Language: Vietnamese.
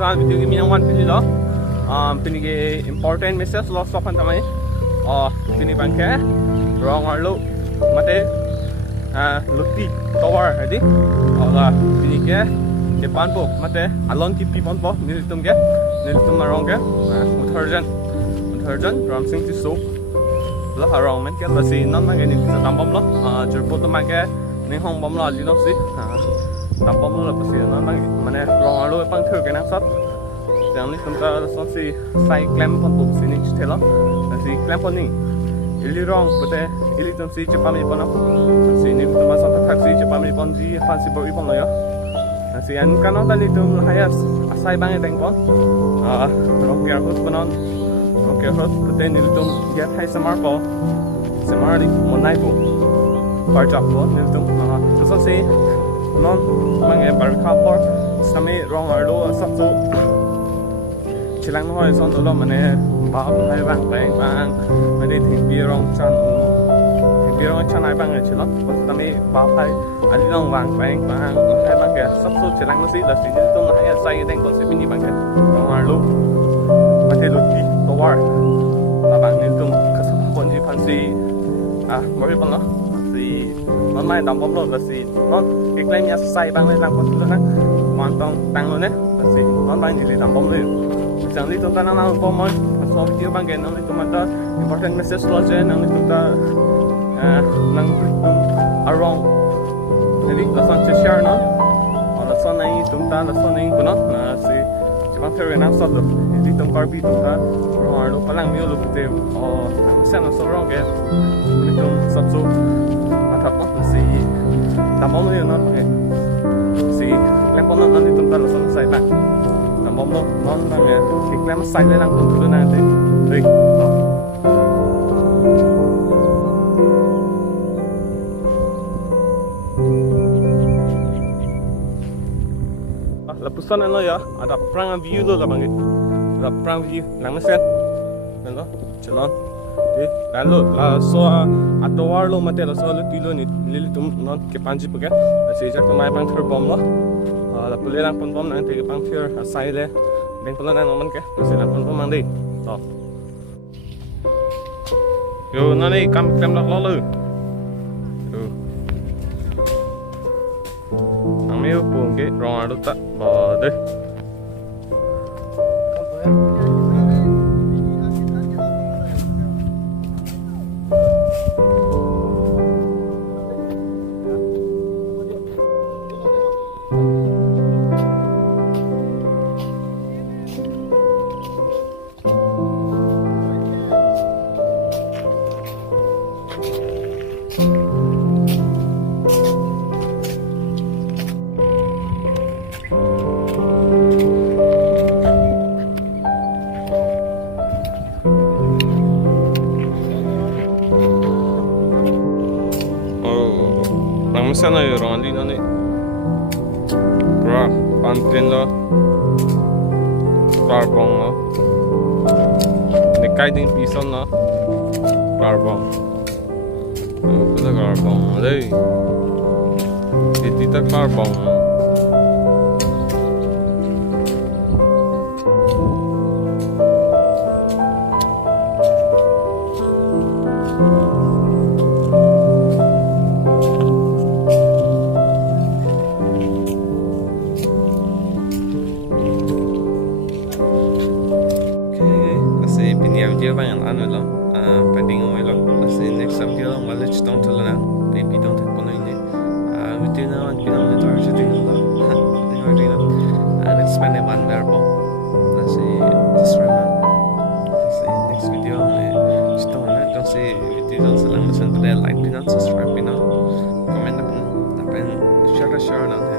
Tuan video ini yang one pilih lo. Pilih ke important message lo sopan tamai. Pilih bangke. Rong arlo. Mate luti tower hadi. Pilih ke depan po. Mate alon kepi pon po. Nilitum ke. Nilitum marong ke. Utharjan. Ram sing si so. Lo harong men ke lo si non mang ke ni sa tambom lo. Jerpo to mang ke ni hong bom lo li lo si. Tambom lo pasti non mang mana rong arlo pang thur ke nang sat. Jangan ni kita si sai claim pon po si ni chelo. Si claim pon ni. Ili rong betul. Ili tu si cepat ni pon apa. Si ni tu masa tak taksi cepat ni pon ji Phan si beri pon lo ya. Si an kanon tadi tu hayas asai bang kedengpon. Rong kira hut ponon. Rong kira hut betul ni tu dia hai semar po. Semar di monai po. Barjak po ni tu. Tu si non mang bar kapor. Sami rong arlo satu. Chilang nói son tụi lo mà nè bảo hai bang bang mà đi thì bia rong chan hai bang này chỉ lắm còn tao mới bảo hai anh long vàng bang hai bang kìa sắp số chilang nó xí là xí tung là hai say đang còn xí mini bang kìa rong ngoài luôn mà thế luôn đi to war là bạn nên tung các sản phẩm gì Phan xí mới bằng đó xí nó mai đóng bóng luôn là xí nó cái claim nhà say bang lên làm con thứ khác hoàn toàn tăng luôn đấy là xí nó bang gì làm bóng lên. Jangan itu tanah nang pomon, so video bang gen nang itu mata important message lo je nang itu ta nang arong. Jadi lasan share no, lasan nai itu ta lasan nai kuno, si cuma terus nang sat. Jadi tu karbi tu ta orang lo palang mio lo bete, sen so orang ke, itu sat so mata pun si tamam lo no, si lempon nang itu ta lasan sai bang. Bom lo non mang cái claim sai lên năng tuần thứ này thì đi lepasan lo ya ada perang view lo lah bang ada perang view nang mesin lo jalan lalu lah so atau war lo mate lo so lo tilo ni lili tum non ke panji pakai sejak tu mai bang terbom lo là beli lang pon pom nang thì bang fear asai le beng pon nang man ke kasi lang pon pom mang đi to yo nó đi cam lắc lo lư ang meo pun ke rong adu ta bo de sana yo rong li no ni bra pan ten lo bar bong lo ni kai ding pi son lo bar bong cái bar bong đây thì ta bar bong video bang yang anu lo pending ngoi lo asi next video lo wala chitong thula na baby don't take pon ni video na on pinang le tar je ding lo ding ri na next man e ban verbo asi disrema asi next video le chitong na don't say video sa lang masan pa like pinang subscribe pinang comment na pen share na he